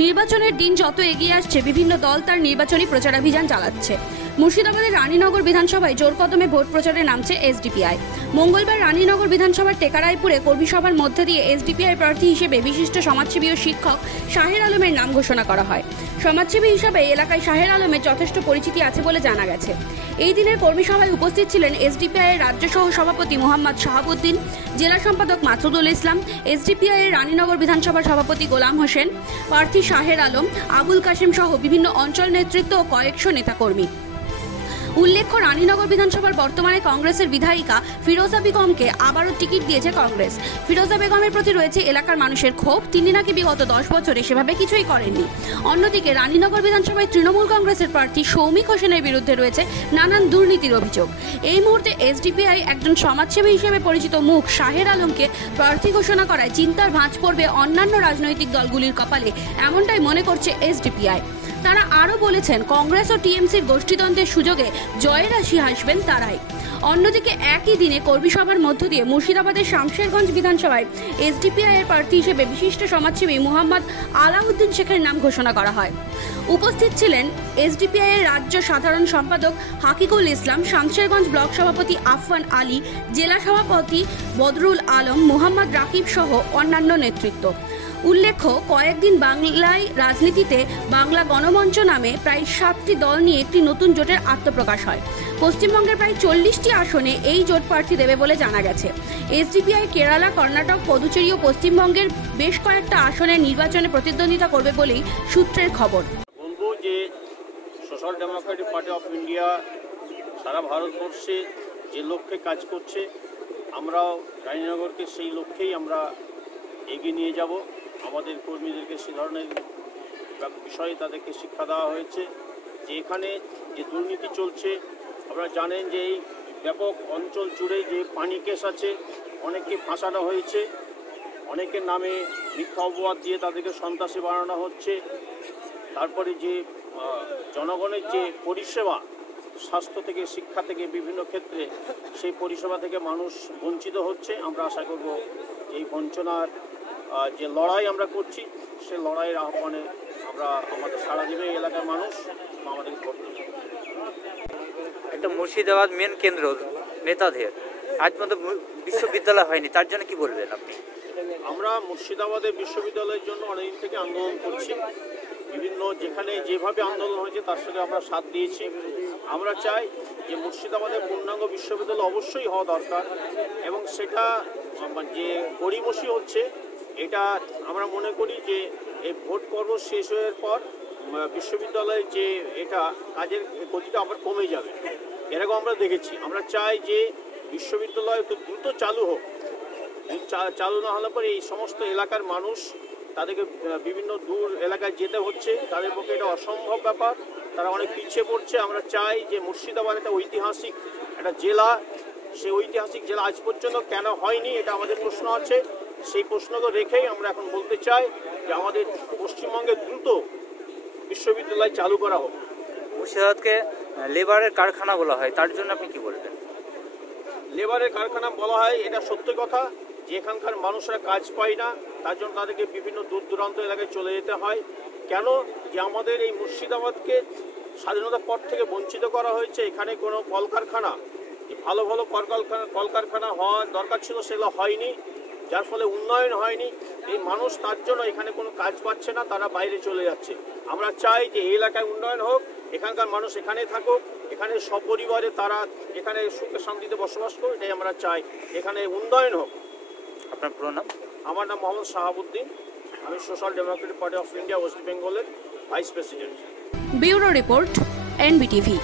নির্বাচনের দিন যত এগিয়ে আসছে বিভিন্ন দল তার নির্বাচনী প্রচারাভিযান চালাচ্ছে। মুর্শিদাবাদের রানীনগর বিধানসভায় জোর কদমে ভোট প্রচারে নামছে এসডিপিআই। মঙ্গলবার রানীনগর বিধানসভার টেকারাইপুরে কর্মী সভার মধ্যে দিয়ে এসডিপিআই প্রার্থী হিসেবে বিশিষ্ট সমাজসেবী ও শিক্ষক শাহের আলমের নাম ঘোষণা করা হয়। সমাজসেবী হিসাবে এলাকায় শাহের আলমের যথেষ্ট পরিচিতি আছে বলে জানা গেছে। এই দিনের কর্মী সভায় উপস্থিত ছিলেন এসডিপিআই এর রাজ্য সহ সভাপতি মোহাম্মদ শাহাবুদ্দিন, জেলা সম্পাদক মাসুদুল ইসলাম, এসডিপিআই এর রানীনগর বিধানসভার সভাপতি গোলাম হোসেন, প্রার্থী শাহের আলম, আবুল কাশেম সহ বিভিন্ন অঞ্চল নেতৃত্ব ও কয়েকশো নেতাকর্মী। উল্লেখ্য, রানীনগর বিধানসভার বর্তমানে কংগ্রেসের বিধায়িকা ফিরোজা বেগমকে আবারও টিকিট দিয়েছে কংগ্রেস। ফিরোজা বেগমের প্রতি রয়েছে এলাকার মানুষের ক্ষোভ। তিনি নাকি বিগত 10 বছরে সেভাবে কিছুই করেননি। অন্যদিকে রানীনগর বিধানসভায় তৃণমূল কংগ্রেসের প্রার্থী সৌমিক হোসেনের বিরুদ্ধে রয়েছে নানান দুর্নীতির অভিযোগ। এই মুহূর্তে এসডিপিআই একজন সমাজসেবী হিসেবে পরিচিত মুখ শাহের আলমকে প্রার্থী ঘোষণা করায় চিন্তার ভাঁজ পড়বে অন্যান্য রাজনৈতিক দলগুলির কপালে, এমনটাই মনে করছে এসডিপিআই। তারা আরও বলেছেন, কংগ্রেস ও টিএমসির গোষ্ঠীদ্বন্দ্বের সুযোগে জয়ের রাশি হাসবেন তারাই। অন্যদিকে একই দিনে কর্মী সভার মধ্য দিয়ে মুর্শিদাবাদের শামশেরগঞ্জ বিধানসভায় এসডিপিআই এর প্রার্থী হিসেবে বিশিষ্ট সমাজসেবী মোহাম্মদ আলাউদ্দিন শেখের নাম ঘোষণা করা হয়। উপস্থিত ছিলেন এসডিপিআই এর রাজ্য সাধারণ সম্পাদক হাকিকুল ইসলাম, শামশেরগঞ্জ ব্লক সভাপতি আফফান আলী, জেলা সভাপতি বদরুল আলম, মোহাম্মদ রাকিব সহ অন্যান্য নেতৃত্ব। উল্লেখ্য, কয়েকদিন বাংলায় রাজনীতিতে বাংলা গণমঞ্চ নামে প্রায় 7টি দল নিয়ে একটি নতুন জোটের আত্মপ্রকাশ হয়। পশ্চিমবঙ্গের প্রায় 40টি আসনে এই জোট প্রার্থী দেবে বলে জানা গেছে। এসডিপিআই কেরালা, কর্ণাটক, পদুচেরি ও পশ্চিমবঙ্গের বেশ কয়েকটা আসনে নির্বাচনে প্রতিদ্বন্দ্বিতা করবে বলেই সূত্রের খবর। বলবো যে Social Democratic Party of India সারা ভারতবর্ষে যে লক্ষ্যে কাজ করছে, আমরাও রানীনগরকে সেই লক্ষ্যেই আমরা এগিয়ে নিয়ে যাব। আমাদের কর্মীদেরকে সে ধরনের বিষয়ে তাদেরকে শিক্ষা দেওয়া হয়েছে যে এখানে যে দুর্নীতি চলছে, আপনারা জানেন যে এই ব্যাপক অঞ্চল জুড়ে যে পানি কেস আছে, অনেককে ফাঁসানো হয়েছে, অনেকের নামে মিথ্যা অপবাদ দিয়ে তাদেরকে সন্ত্রাসী বানানো হচ্ছে। তারপরে যে জনগণের যে পরিষেবা, স্বাস্থ্য থেকে শিক্ষা থেকে বিভিন্ন ক্ষেত্রে সেই পরিষেবা থেকে মানুষ বঞ্চিত হচ্ছে। আমরা আশা করব এই বঞ্চনার যে লড়াই আমরা করছি, সে লড়াইয়ের আহ্বানে আমরা আমাদের সারা দেবে এলাকার মানুষ আমাদের ভোট দেবে। একটা মুর্শিদাবাদ মেন কেন্দ্র নেতাদের আজ পর্যন্ত বিশ্ববিদ্যালয় হয়নি, তার জন্য কি বলবেন আপনি? আমরা মুর্শিদাবাদের বিশ্ববিদ্যালয়ের জন্য অনেকদিন থেকে আন্দোলন করছি। বিভিন্ন যেখানে যেভাবে আন্দোলন হয়েছে তার সঙ্গে আমরা সাথ দিয়েছি। আমরা চাই যে মুর্শিদাবাদের পূর্ণাঙ্গ বিশ্ববিদ্যালয় অবশ্যই হওয়া দরকার, এবং সেটা যে গড়িমসি হচ্ছে, এটা আমরা মনে করি যে এই ভোট পর্ব শেষ হওয়ার পর বিশ্ববিদ্যালয়ের যে এটা কাজের গতিটা আবার কমে যাবে, এরকম আমরা দেখেছি। আমরা চাই যে বিশ্ববিদ্যালয় খুব দ্রুত চালু হোক। চালু না হলে পরে এই সমস্ত এলাকার মানুষ, তাদেরকে বিভিন্ন দূর এলাকায় যেতে হচ্ছে, তাদের পক্ষে এটা অসম্ভব ব্যাপার, তারা অনেক পিছিয়ে পড়ছে। আমরা চাই যে মুর্শিদাবাদ একটা ঐতিহাসিক একটা জেলা, সেই ঐতিহাসিক জেলা আজ পর্যন্ত কেন হয়নি, এটা আমাদের প্রশ্ন আছে। সেই প্রশ্নকে রেখেই আমরা এখন বলতে চাই যে আমাদের পশ্চিমবঙ্গে দ্রুত বিশ্ববিদ্যালয় চালু করা হোক। মুর্শিদাবাদকে লেবারের কারখানা বলা হয়, তার জন্য আপনি কি বলবেন? লেবারের কারখানা বলা হয়, এটা সত্য কথা যে এখানকার মানুষরা কাজ পায় না, তার জন্য তাদেরকে বিভিন্ন দূর দূরান্ত এলাকায় চলে যেতে হয়। কেন? যে আমাদের এই মুর্শিদাবাদকে স্বাধীনতার পর থেকে বঞ্চিত করা হয়েছে। এখানে কোনো কলকারখানা, ভালো ভালো কলকারখানা হওয়ার দরকার ছিল, সেগুলো হয়নি, যার ফলে উন্নয়ন হয়নি। এই মানুষ তার জন্য এখানে কোনো কাজ পাচ্ছে না, তারা বাইরে চলে যাচ্ছে। আমরা চাই যে এই এলাকায় উন্নয়ন হোক, এখানকার মানুষ এখানে থাকুক, এখানে সপরিবারে তারা এখানে সুখে শান্তিতে বসবাস করুক, এটাই আমরা চাই। এখানে উন্নয়ন হোক। আপনার পুরো নাম? আমার নাম মোহাম্মদ শাহাবুদ্দিন, আমি Social Democratic Party of India West বেঙ্গলের vice president. Bureau report, NBTV.